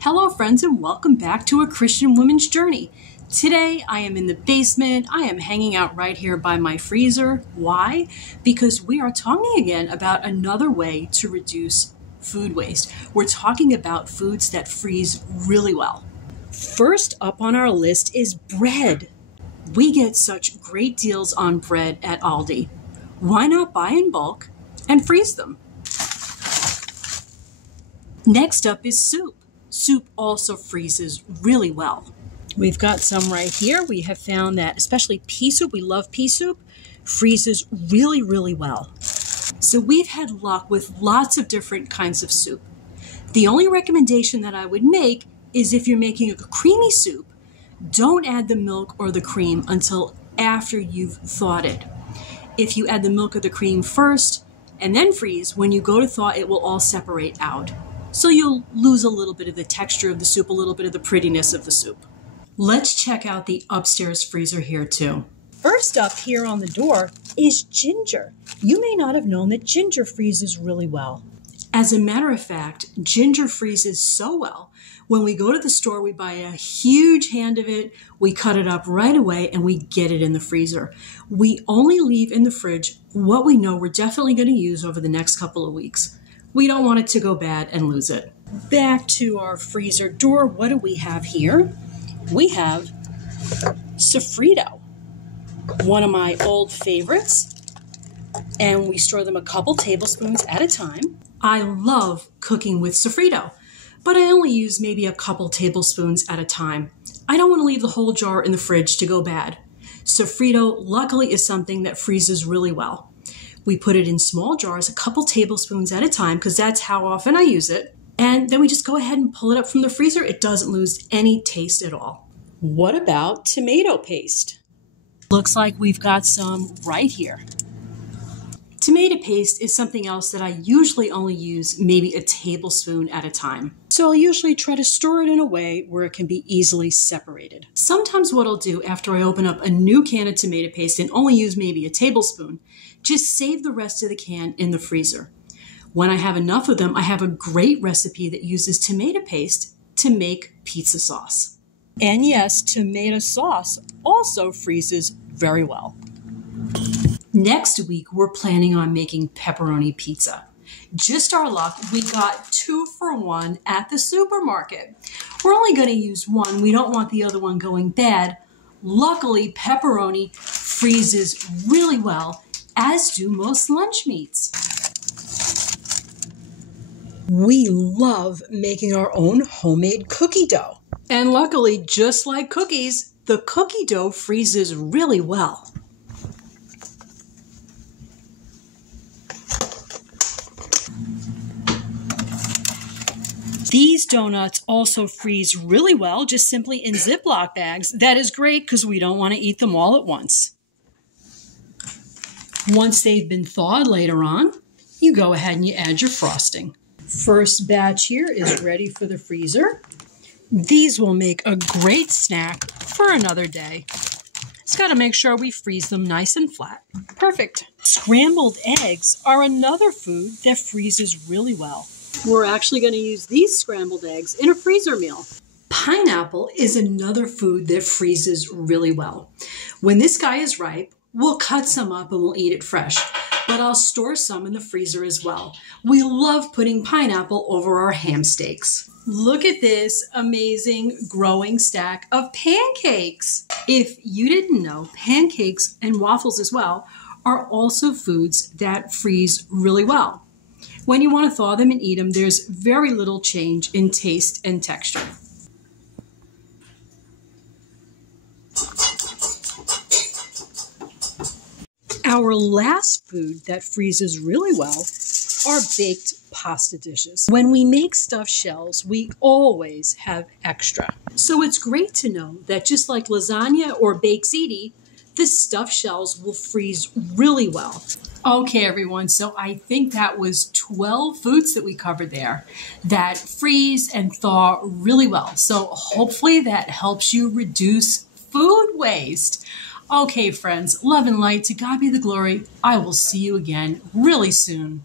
Hello friends and welcome back to A Christian Woman's Journey. Today I am in the basement. I am hanging out right here by my freezer. Why? Because we are talking again about another way to reduce food waste. We're talking about foods that freeze really well. First up on our list is bread. We get such great deals on bread at Aldi. Why not buy in bulk and freeze them? Next up is soup. Soup also freezes really well. We've got some right here. We have found that especially pea soup, we love pea soup, freezes really, really well. So we've had luck with lots of different kinds of soup. The only recommendation that I would make is if you're making a creamy soup, don't add the milk or the cream until after you've thawed it. If you add the milk or the cream first and then freeze, when you go to thaw, it will all separate out. So you'll lose a little bit of the texture of the soup, a little bit of the prettiness of the soup. Let's check out the upstairs freezer here too. First up here on the door is ginger. You may not have known that ginger freezes really well. As a matter of fact, ginger freezes so well. When we go to the store, we buy a huge hand of it, we cut it up right away, and we get it in the freezer. We only leave in the fridge what we know we're definitely going to use over the next couple of weeks. We don't want it to go bad and lose it. Back to our freezer door, what do we have here? We have sofrito, one of my old favorites, and we store them a couple tablespoons at a time. I love cooking with sofrito, but I only use maybe a couple tablespoons at a time. I don't want to leave the whole jar in the fridge to go bad. Sofrito, luckily, is something that freezes really well. We put it in small jars, a couple tablespoons at a time, because that's how often I use it. And then we just go ahead and pull it up from the freezer. It doesn't lose any taste at all. What about tomato paste? Looks like we've got some right here. Tomato paste is something else that I usually only use maybe a tablespoon at a time. So I'll usually try to store it in a way where it can be easily separated. Sometimes what I'll do after I open up a new can of tomato paste and only use maybe a tablespoon, just save the rest of the can in the freezer. When I have enough of them, I have a great recipe that uses tomato paste to make pizza sauce. And yes, tomato sauce also freezes very well. Next week, we're planning on making pepperoni pizza. Just our luck, we got 2 for 1 at the supermarket. We're only going to use one. We don't want the other one going bad. Luckily, pepperoni freezes really well, as do most lunch meats. We love making our own homemade cookie dough. And luckily, just like cookies, the cookie dough freezes really well. These donuts also freeze really well, just simply in Ziploc bags. That is great because we don't want to eat them all at once. Once they've been thawed later on, you go ahead and you add your frosting. First batch here is ready for the freezer. These will make a great snack for another day. Just got to make sure we freeze them nice and flat. Perfect. Scrambled eggs are another food that freezes really well. We're actually going to use these scrambled eggs in a freezer meal. Pineapple is another food that freezes really well. When this guy is ripe, we'll cut some up and we'll eat it fresh, but I'll store some in the freezer as well. We love putting pineapple over our ham steaks. Look at this amazing growing stack of pancakes. If you didn't know, pancakes and waffles as well are also foods that freeze really well. When you want to thaw them and eat them, there's very little change in taste and texture. Our last food that freezes really well are baked pasta dishes. When we make stuffed shells, we always have extra. So it's great to know that just like lasagna or baked ziti, the stuffed shells will freeze really well. Okay, everyone, so I think that was 12 foods that we covered there that freeze and thaw really well. So hopefully that helps you reduce food waste. Okay, friends, love and light, to God be the glory. I will see you again really soon.